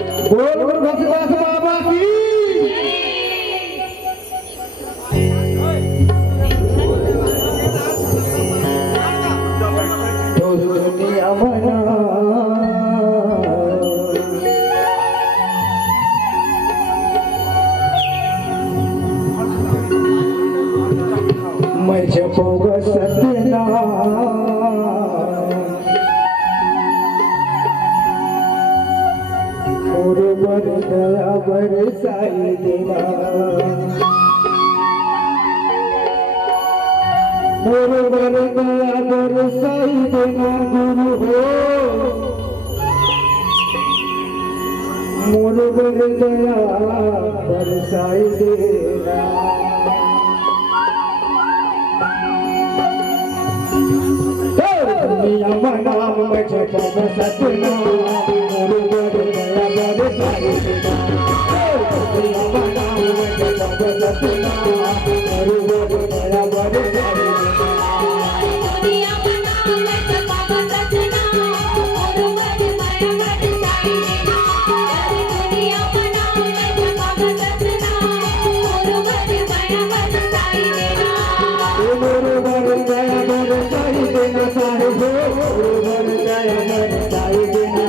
बोल घोषदास बाबा की तो दुनिया म्हणा माझ्या पोग सतना बरोबर दया बरसाई देना बरोबर दया बरसाई देना गुरु हो बरोबर दया बरसाई देना दुनिया मना मुझे पग सतना बरोबर दया बरसाई देना दुनिया मना मुझे पग सतना बरोबर दया बरसाई देना दुनिया मना मुझे पग सतना बरोबर दया बरसाई देना दुनिया मना मुझे पग सतना बरोबर दया बरसाई देना बरोबर दया बरसाई देना साहेब बरोबर दया बरसाई देना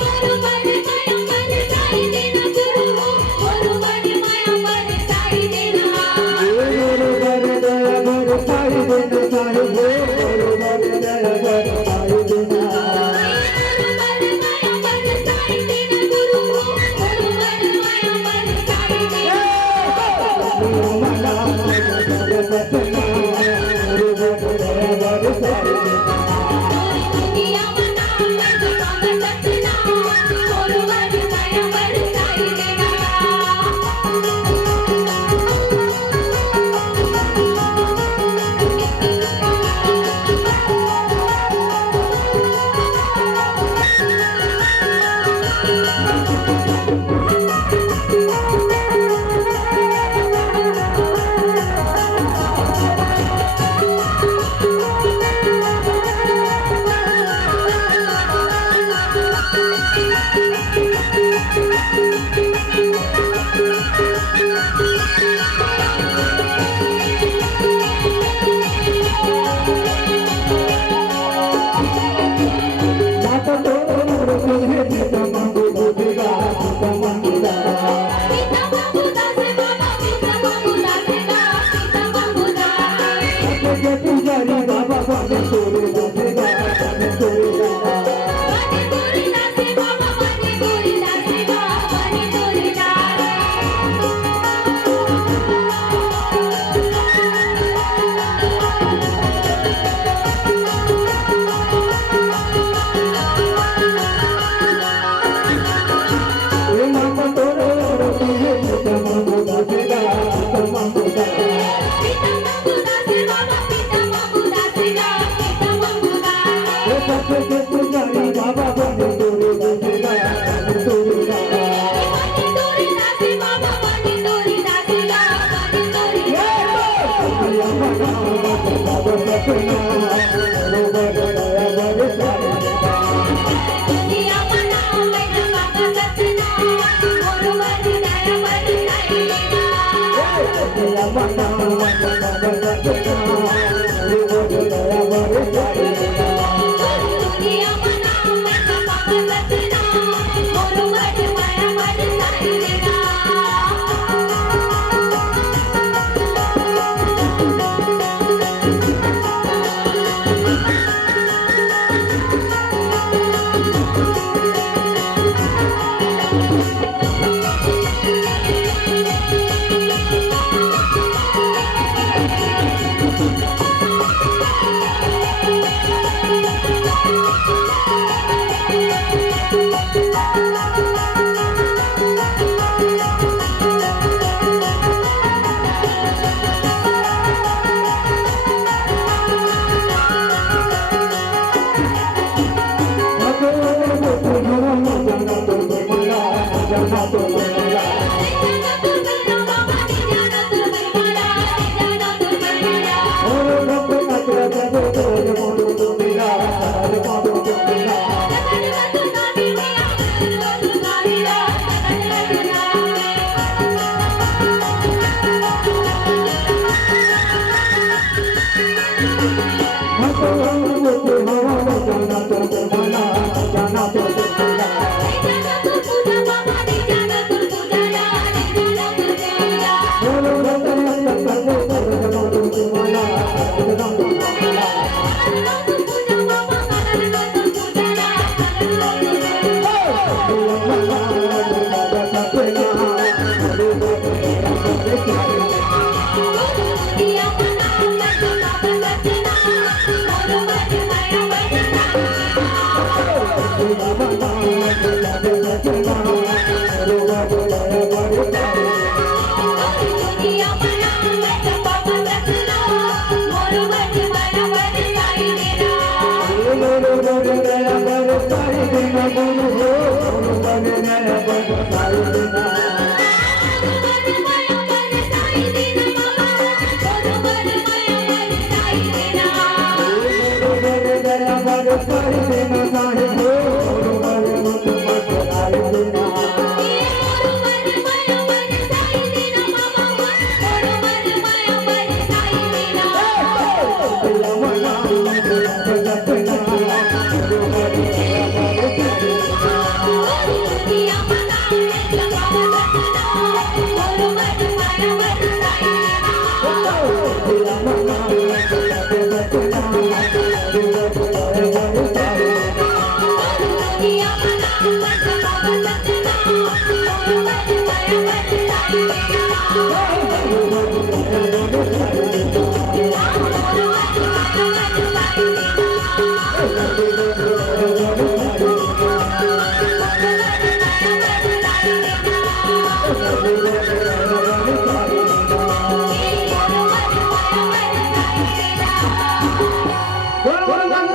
बरोबर दया बरसाई देना गुरु बरोबर दया बरसाई देना बरोबर दया बरसाई देना साहेब बरोबर दया बरसाई देना बरोबर दया बरसाई देना गुरु बरोबर दया बरसाई देना मला पग सतना बरोबर दया बरसाई देना दुनिया मना मुझे पग सतना बरोबर दया बरसाई देना माता तोर तुझे पिता मांगू बुधिगा पिता मांगूला पिता मांगूला से बाबा पिता मांगूला से गा पिता मांगूला के पुजारी बाबा बने तोरे दासेगा बने तोरे बने तोरीला से बाबा बने तोरीला से गा बने तोरीला ए माता तोरे तुझे पिता मांगू दासेगा पिता मांगूला पिता मांगूला से बाबा पिता मांगूला से गा पिता मांगूला के पुजारी बाबा बने तोरे दासेगा बने तोरे बने तोरीला से बाबा बने तोरीला से गा बने तोरीला दुनिया मना मुझे पग सतना बरोबर दया बरसाई देना दुनिया मना मुझे पग सतना बरोबर दया बरसाई देना दुनिया मना मुझे पग सतना बरोबर दया बरसाई देना दुनिया मना मुझे पग सतना बरोबर दया बरसाई देना बरोबर